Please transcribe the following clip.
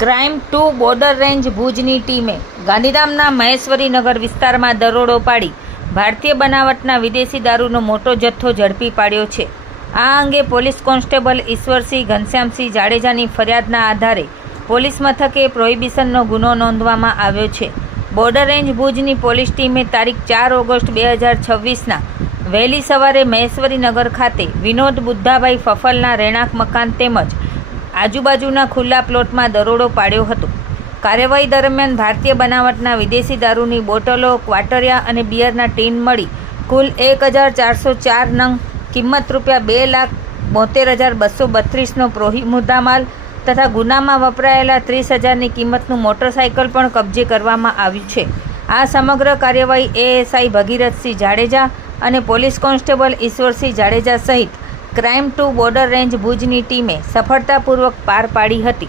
Crime 2 border range ભુજની ટીમે ગાંધીધામના મહેશ્વરીનગર વિસ્તારમાં દરોડો પાડી ભારતીય બનાવટના વિદેશી દારૂનો મોટો જથ્થો ઝડપી પાડ્યો છે. આ અંગે પોલીસ કોન્સ્ટેબલ ઈશ્વરસિંહ ઘનશ્યામસિંહ જાડેજાની ફરિયાદના આધારે પોલીસ મથકે પ્રોહિબિશનનો ગુનો નોંધવામાં આવ્યો છે. બોર્ડર રેન્જ ભુજની પોલીસ ટીમે તારીખ 4 ઓગસ્ટ 2026ના વહેલી સવારે મહેશ્વરીનગર ખાતે વિનોદ બુદ્ધાભાઈ ફફલના રહેણાંક મકાન તેમજ આજુબાજુના ખુલ્લા પ્લોટમાં દરોડો પાડ્યો હતો. કાર્યવાહી દરમિયાન ભારતીય બનાવટના વિદેશી દારૂની બોટલો, ક્વાટરિયા અને બિયરના ટીન મળી કુલ 1404 નંગ કિંમત ₹2,72,232નો મુદ્દામાલ તથા ગુનામાં વપરાયેલા 30,000ની કિંમતનું મોટરસાઇકલ પણ કબજે કરવામાં આવ્યું છે. આ સમગ્ર કાર્યવાહી એએસઆઈ ભગીરથસિંહ જાડેજા અને પોલીસ કોન્સ્ટેબલ ઈશ્વરસિંહ જાડેજા સહિત ક્રાઇમ 2 બોર્ડર રેન્જ ભુજની ટીમે સફળતાપૂર્વક પાર પાડી હતી.